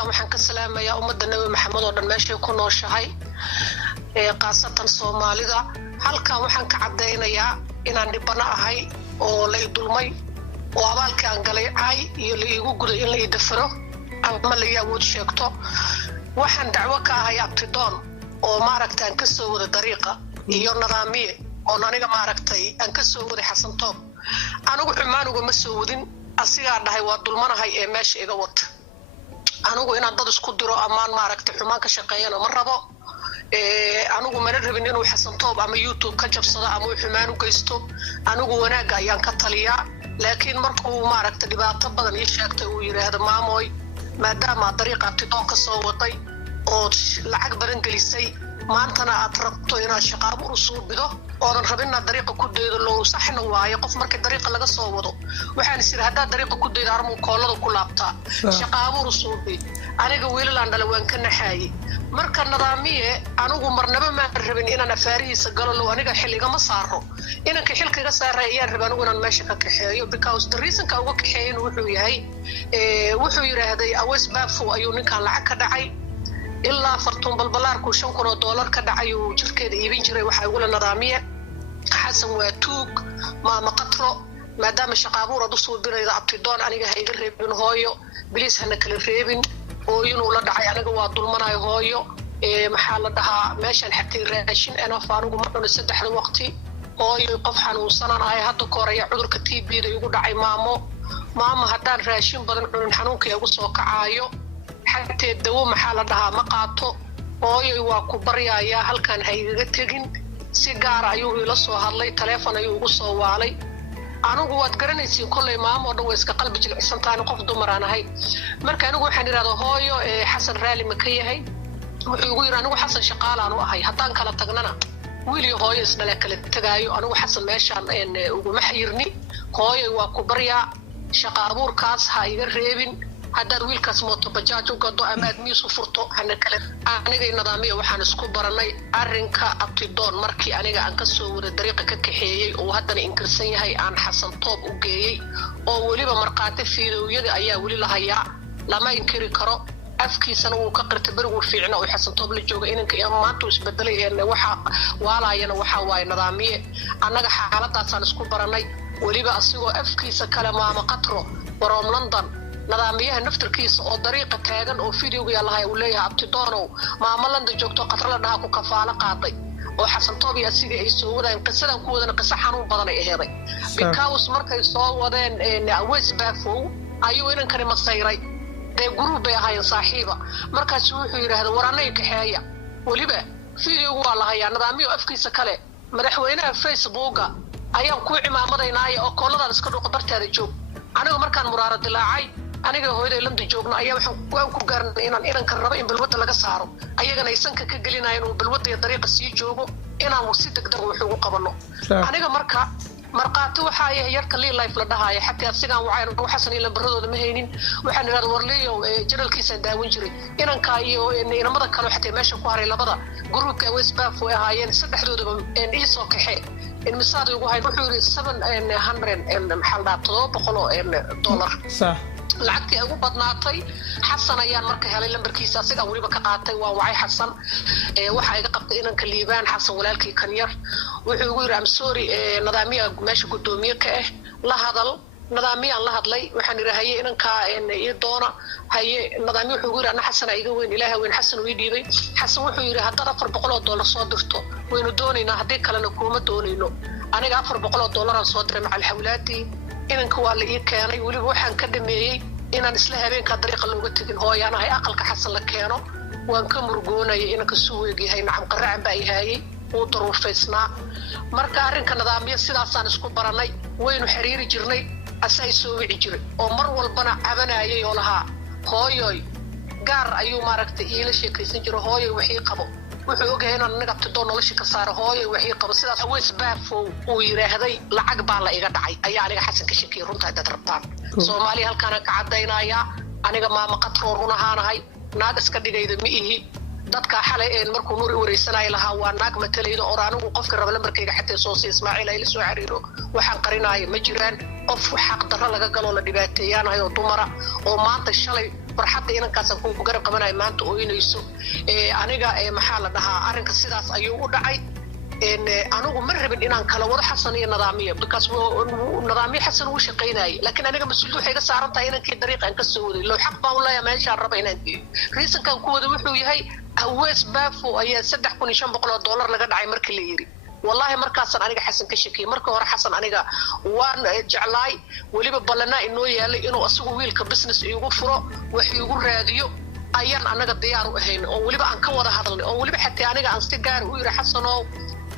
halkan waxaan ka salaamayaa ummadda Nabi Maxamed oo dhan meeshay ku nooshahay qaasatan Soomaalida halkan waxaan ka cadeynayaa inaan dhibana ahay oo la idulmay oo abaalkaan galay ay iyo la igu guday in la idafaro ama la yaawud sheegto waxaan dacwo ka ahay abtidoon oo maaragtaan ka soo wada dariiqa iyo nidaamiye oo aniga maaragtay aan ka soo wada Xasan Toob anigu xumaanuga ma soo wadin asiga dhahay waa dulmanahay ee meesha iga wata anigu inaan dad isku diro amaan maaragtay xumaan ka shaqeeyana ma rabo anigu ma rabin inuu Xasan Toob ama YouTube ka jabsado ama xumaan u geysto anigu wanaaga ayaan ka taliyaa laakiin markuu maaragtay dhibaato badan ii sheegtay uu yiraahdo maamoy maadaama dariiqa abtidoon ka soo waday oo lacag badan gelisay maantana aad rabto inaad shaqaabo u soo bido oo rabina dariiqa ku deedo loo saxna waayo qof marka dariiqa laga soo wado waxaan isir hadaa dariiqa ku deedo armo koolada ku laabta shaqaabo u soo bid aniga wiilaan dhalawaan ka naxay marka nidaamiye anigu marnaba ma rabin inaan afaarihiisa galo loo aniga xilliga ma saaro inanka xilkiga saareeyaan rabaan inaan meesha ka kaxeeyo because the reason ka uga kaxeeyeen wuxuu yahay wuxuu yiraahday awas baafo ayuu ninkan lacag ka dhacay ilaa fartuun balbalaarku $5,000 ka dhacay uu jirkeeda iibin jiray waxa ugu la nidaamiye Xasan waa tuug ma qatro maadaama shaqaabuur adu soo dirayda abtidoon aniga ha iga reebin hooyo bilis hana kala reebin oo inuu la dhacay aniga waa dulmanaay hooyo maxaa la dhahaa meeshan xaqii raashin ana faarugu marna 3 waqti hooyo qof xanuunsanahay hadda kooraya cudurka TB-da igu dhacay maamo hadaan raashin badan cunin xanuunka igu soo kacaayo xatee dawo maxaa la dhahaa ma qaato hooyo waa ku baryaaya halkan ha iga tagin si gaar ayuu ila soo hadlay telefoon ayuu ugu soo waalay anigu waad garanaysiin kulay maamo dhan way iska qalbi jilcsantaan qof dumar aan ahay marka anigu waxaan iraado hooyo Xasan raali ma ka yahay wuxuu ugu yiraahdo anigu Xasan shaqaalaan u ahay hadaan kala tagnana wiili hooyo isdhala kala tagaayo anigu Xasan meeshaan ugu ma xirni hooyo waa ku baryaa shaqa abuurkaas ha iga reebin hadaan wiilkaas mooto bajaaj u gado ama admiisu furto hana kale aniga nidaamiye waxaan isku baranay arinka abtidoon markii aniga aan ka soo wada dariiqa ka kaxeeyay oo haddana inkirsan yahay aan Xasan Toob u geeyay oo waliba marqaati fiidowyada ayaa wali la hayaa lama inkiri karo afkiisana uu ka qirtay barigu fiicna oo Xasan Toob la jooga inanka maanta isbedelay waxa waalaayana waxa waay nidaamiye anaga xaaladaas aan isku baranay waliba asigoo afkiisa kala maama qatro waroom London nidaamiyaha naftarkiisa oo dariiqa taagan oo fiidiyowga yaalahay uu leeyahay abtidoonow maama London joogto qatra la dhaha ku kafaala qaaday oo Xasan Toob iyo asiga ay soo wadaan qisadan ku wadana qisa xanuun badan ay aheeday because markay soo wadeen awas baafo ayuu inankani masayray group ay ahaayeen saaxiiba markaas wuxuu yiraahdo waranay kaxeeya waliba fiidiyowga waa la hayaa nidaamiyo afkiisa kale madaxweynaha Facebooka ayaan ku cimaamadaynaa oo koolada iska dhuuq darteeda joog aniga markaan muraara dilaacay aniga hooyaday London joogno ayaa waxaan ku gaarnay inaan iranka rabo in balwada laga saaro ayagana aysan ka gelinayeen oo balwada dariiqa sii joogo inaan si degdeg wax ugu qabano aniga marqaati waxa ay yarka life la dhahayo xataa asigaan waxaan Xasan ila baradooda ma haynin waxaan iraad warleeyo janalkiisa daawin jiray inanka iyo inamada kale xataa meesha ku haray labada groupka Westbaff way ahaayeen saddexdoodaba in soo kaxee in misaad ugu hay wuxuu yiri 700 maxal $700 صح lacagtii ugu badnaatay Xasan ayaan marka helay lambarkiisa asiga waliba ka qaatay waa wacay Xasan waxa ay qabtay inanka liibaan Xasan walaalkii kan yar wuxuu ugu yiri am sorry nidaamiya meesha gudoomiye ka ah la hadal nidaamiyaan la hadlay waxaan iraahayay inanka iyo doona haye nidaamiyo wuxuu ugu yiri ana Xasan iga weyn ilaahay weyn Xasan uu dhiibay Xasan wuxuu yiri hadda $400 soo dirto waynu doonaynaa hadii kalena kuma doonayno aniga $400 soo diray macal xawlaati inanka waa la ii keenay waliba waxaan ka dhameeyay inaan isla habeenka dariiqa looga tagin hooyana ay aqalka Xasan la keeno waan ka murgoonay inanka soo weegyahay nacam qaraacan baa yahay oo daruufeysna marka arinka nidaamiye sidaasaan isku baranay waynu xiriiri jirnay asay soo wici jiray oo mar walbana cabanayay oo lahaa hooyoy gaar ayuu maaragtay ila sheekaysan jiray hooyoy wixii qabo wuxuu ogahay inaan anaga abtidoon nolosha ka saaro hooyoy wixii qabo sidaas Westbaff uu yiraahday lacag baa la iga dhacay ayaa aniga Xasan ka shakiyay runta dad rabtaan Soomaali halkaan ka cadeynaya aniga maama qatro runahaanahay naag iska dhigayda ma ihi dadka xalay markuu nuur wareysanay lahaa waa naag matalayda oo anigu qofka raba lambarkayga xataa soo Ismaaciil ay la soo xiriiro waxaan qarinayo ma jiraan qof xaq darro laga galo la dhibaateeyanayo dumara oo maanta shalay farxadda inankaas ku garab qabanay maanta oo inayso aniga maxaa la dhahaa arrinka sidaas ayuu u dhacay anigu ma rabin inaan kala wado xasan iyo nidaamiye because nidaamiye xasan uu shaqeynay laakiin aniga mas'uuliyad waxay ka saaran tahay inankii dariiqan ka soo waday loo xaq baan u leeyahay meesha raba inaan geeyo reasonkan ku wada wuxuu yahay awees baafo ayaa $3,500 laga dhacay markii la yiri wallahi markaasan aniga xasan ka shakiyay marka hore xasan aniga waan jeclaay waliba balana inoo yaalay inuu asagu wiilka business igu furo wax igu raadiyo ayaan anaga diyaar u ahayn oo waliba aan ka wada hadalnay oo waliba xataa aniga aan si gaar u yiri xasanow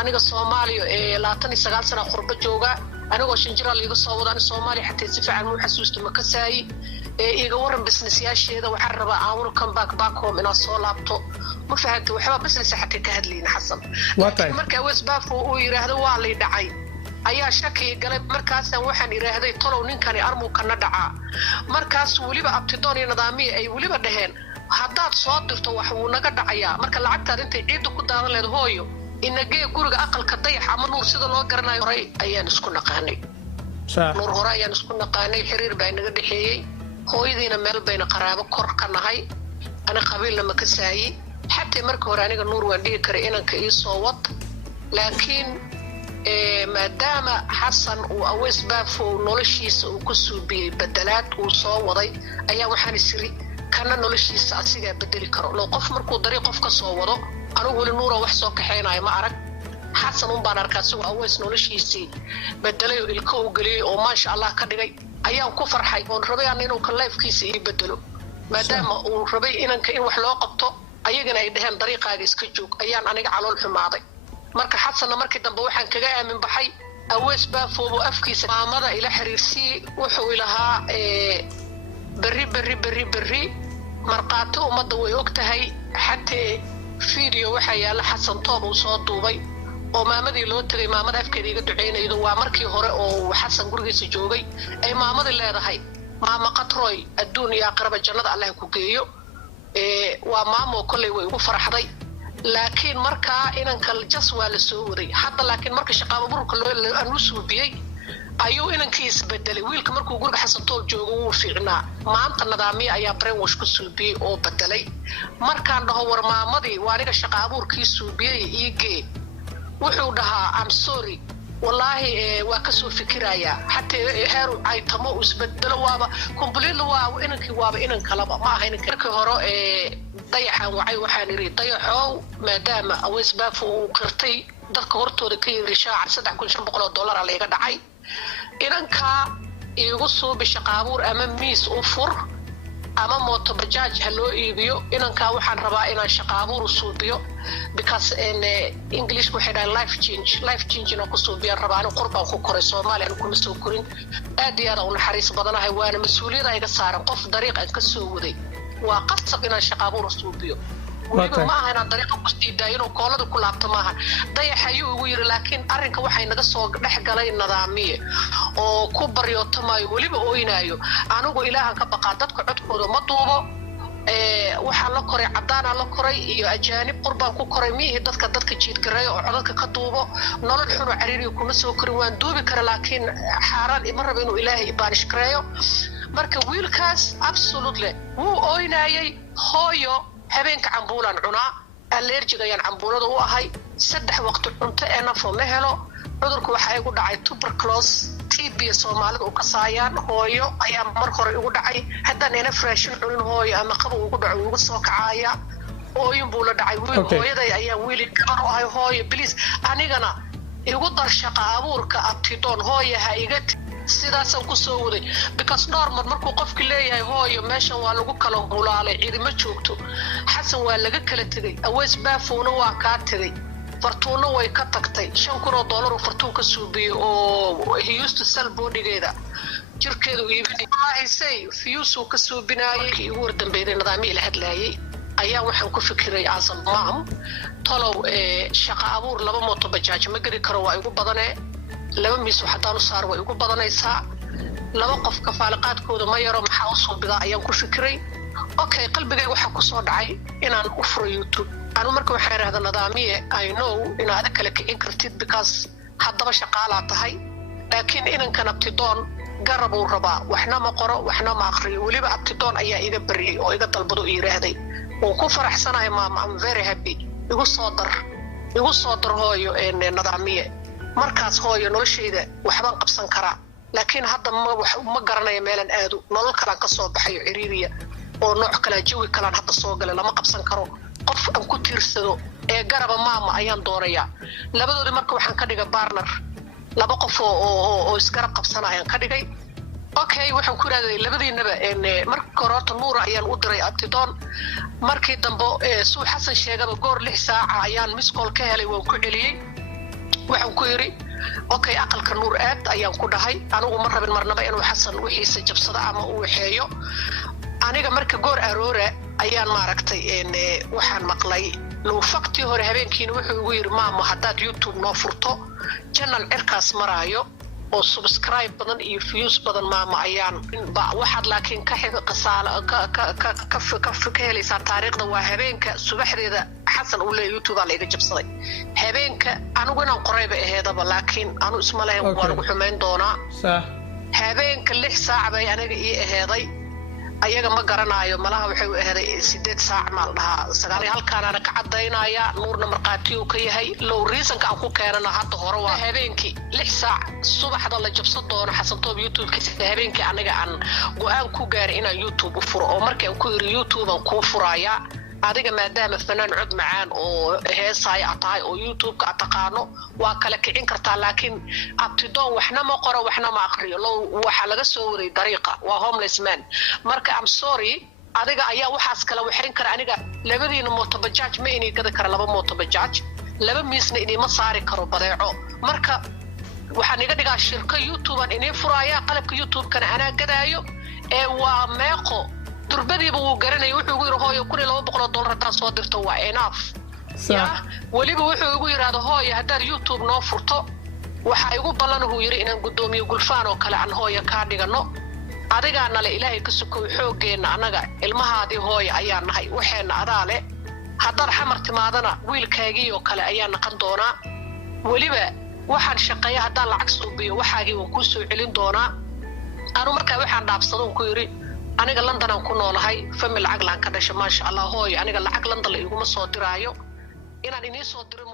aniga Soomaaliya 29 sano qurba jooga anigoo shanjira liiga soo wadaan Soomaaliya xataa si fiican u xasuusto ma ka saay iga waran business yaasheeda waxaan rabaa aan come back home inaan soo laabto ma fahanto waxba business xataa ka hadlayna xasan marka wasbaafo uu yiraahdo waa la dhacay ayaa shaki galay markaas waxaan yiraahday tolow ninkani armu kana dhaca markaas waliba abtidoon iyo nidaamiye ay waliba dhaheen haddaad soo dirto wax uu naga dhacayaa marka lacagtaad intay ciid ku daadan leedahay hooyo inagee guriga aqalka dayax ama nuur sida loo garanayo horay ayaan isku naqaanay nuur horay ayaan isku naqaanay xiriir baa inaga dhaxeeyay hooyadiina meel bayna qaraabo kor ka nahay ana qabiilna ma ka saayay xataa marka hore aniga nuur waan dhigi karay inanka ii soo wad laakiin maadaama xasan uu awees baafo noloshiisa uu ku suubiyay bedelaad uu soo waday ayaa waxaan isiri kana noloshiisa asiga bedeli karo loo qof markuu dariiq qof ka soo wado anigu nuur wax soo kaxeynay ma arag xasan baan arkaa soo awees noloshiisii bedelay ilka uu galiyay oo ma sha Allah ka dhigay ayaan ku farxay oo rabay inuu ka lifekiisa ii bedelo maadaama uu rabay inanka in wax loo qabto ayagana ay dhahan dariiqaaga iska joog ayaan aniga calool xumaaday marka xasan markii dambe waxaan kaga aamin baxay awees baafo afkiisa maamada ila xiriirsi wuxuu ilahaa berri marqaato umada way ogtahay xataa video waxa yaala xasan toob uu soo duubay oo maamadii loo tagay maamada afkeeda iga duceynaydo waa markii hore oo xasan gurigiisa joogay ay maamadii leedahay maama qatroy adduun iyo aqraba jannada Allah ku geeyo waa maamo kulay way ugu faraxday laakiin marka inanka jas waa la soo waday hadda laakiin marka shaqada burka loo aanu suubiyay ayuu inankiis bedelay wiilka markuu guriga xasan toob joogo wuu fiicnaa maanta nidaamiye ayaa brainwash ku suubiyay oo bedelay markaan dhaho war maamadii waa aniga shaqa abuurkii suubiyay iigee wuxuu dhahaa I'm sorry wallahi waa ka soo fikiraya hatta heeru ay tamo isbedelo waaba completely waa inankii waaba inan kalaba ma aha inankii hore dayaxan waxaan iri dayaxow maadaama awees baafo uu qirtay dadka hortooda ka yiri shaac $3,500 laga dhacay inanka igu soo bishaqaabuur ama miis u fur ama mooto bajaaj haloo iibiyo inanka waxaan rabaa inaan shaqaabuur suubiyo because in English waxay dhahay life change inuu ku suubiyo rabaan qurba ku koray Soomaaliya kuma soo korin aad iyo aad u naxariis badanahay waana mas'uuliyad ay ka saaran qof dariiq aan ka soo waday waa qasab inaan shaqaabuur suubiyo waliba ma aha inaan dariiq ku siidayo inuu koolada ku laabto maaha dayaxayu ugu yiri laakiin arrinka waxay naga soo dhex galay nidaamiye oo ku baryootamay waliba ooyinaayo anigu ilaahan ka baqaa dadka codkooda ma duubo waxa la koray cadaan la koray iyo ajaanib qurbaan ku koray mihi dadka jiidgaray oo codadka ka duubo nolol xun oo cariiri kuma soo korin waan duubi kara laakiin xaaraan ima rabo inuu ilaahay baanish kareeyo marka wiilkaas absolutely wuu ooyinaayay hooyo habeenka cambuulan cunaa allergic ayaan cambuulada u ahay 3 waqti cunto enough ma helo cudurku waxa ay ku dhacay tuberculosis TB Soomaalida oo ka saayaan hooyo ayaa mar hore ugu dhacay haddana ina fresh cunin hooyo ama qabo ugu dhaco ugu soo kacaya ooyin buu la dhacay hooyada ayaa wiil gabar u ahay hooyo please anigana igu dar shaqa abuurka abtidoon hooyo ha iga sidaas aan ku soo waday because normal markuu qofku leeyahay hooyo meeshan waa lagu kala hulaalay ciidama joogto xasan waa laga kala tagay awees baafoona waa ka tagay fartuuna way ka tagtay $5,000 fartuun ka suubiyo oo he used to sell bodygeeda jirkeedu iibinay wallahi say fiyuusu ka suubinaayay ugu wardambeeyay nidaamii la hadlaayay ayaa waxaan ku fikiray asan maam tolow shaqa abuur 2 mooto bajaaj ma gari karo waa igu badanee 2 miis waxaan u saar way ugu badanaysaa 2 qof ka faaliqaadkooda ma yaro maxaa u soo bidaa ayaan ku fikiray okay qalbigayga waxa ku soo dhacay inaan u furo YouTube anu marka waxaan raadana nidaamiye I know inaad kala kicin kartid because haddaba shaqaala tahay laakiin inankan abtidoon garabuu rabaa waxna ma qoro waxna ma aqriyo weliba abtidoon ayaa iga bariyey oo iga dalbado yiraahday oo ku faraxsanahay maama I'm very happy igu soo dar hooyo nadaamiye markaas hooyo noloshayda waxbaan qabsan karaa laakiin hadda ma garanayo meelan aado nolol kale ka soo baxayo ciriiriya oo nooc kale jawi kale hadda soo galay lama qabsan karo qof aan ku tiirsado ee garaba maama ayaan doonayaa labadoodii marka waxaan ka dhigay partner laba qof oo isgarab qabsanayaan ka dhigay okay waxaan ku raadayay labadiinaba marka horta nuura ayaan u diray abtidoon markii dambe suu xasan sheegaba goor 6 saac ayaan miss call ka helay waan ku celiyay waxaan ku yiri okay aqalka nuur aad ayaan ku dhahay anigu ma rabin marnaba inuu xasan wixiisa jabsado ama uu waxeeyo aniga marka goor aroora ayaan maaragtay waxaan maqlay loo fakti hore habeenkiina wuxuu ugu yiri maamo haddaad YouTube noo furto channel cirkaas maraayo oo subscribe badan iyo views badan maama ayaan waxaad laakiin ka xig qasaala ka helaysaa taariikhda waa habeenka subaxdeeda xasan uu leeyahay YouTube la iga jabsaday habeenka anigu inaan qorayba aheedaba laakiin anu isma lahayn waan ugu xumeyn doonaa صح habeenka 6 saac bay aniga ii aheeday ayaga ma garanayo malaha waxay u aheeday 8 saac maal dhaha sagaal halkaan ana ka cadeynaya nuurna marqaati uu ka yahay low reasonka aan ku keenana hadda hore waa habeenkii 6 saac subaxda la jabsan doono xasan toob YouTube kiisa habeenkii aniga aan go'aan ku gaaray inaan YouTube u furo oo markaan ku yiri YouTube aan ku furaya adiga maadaama fanaan cod macaan oo heesay ataay oo YouTube-ka taqaano waa kala kicin kartaa laakiin abtidoon waxna ma qoro waxna ma aqriyo loo waxa laga soo waray dariiqa waa homeless man marka I'm sorry adiga ayaa waxaas kala waxin kara aniga labadiina mooto bajaaj ma inay gada kara laba mooto bajaaj laba miisna inay ma saari karo badeeco marka waxaan iga dhigaa shirka YouTube aan inay furaya qalabka YouTube-kana anaa gadaayo ee waa meeqo turbadiiba uu garanay wuxuu ugu yiri hooyo $200 hadaan soo dirto waa enough صح waliba wuxuu ugu yiraahdo hooyo hadaan YouTube noo furto waxa igu ballan uu yiri inaan gudoomiyo gulfaan oo kale aan hooyo ka dhigano adigaana la ilaahay ka sukow xoogeena anaga ilmahaadii hooyo ayaan nahay waxeena adaale hadaan xamar timaadana wiilkaagii oo kale ayaan naqan doonaa waliba waxaan shaqeeyaa hadaan lacag soo biyo waxaagii waan ku soo celin doonaa anu markaa waxaan dhaafsado ku yiri aniga London aan ku noolahay family lacag laan ka dhashay ma sha Allah hooyo aniga lacag London la iguma soo diraayo inaan inii soo diro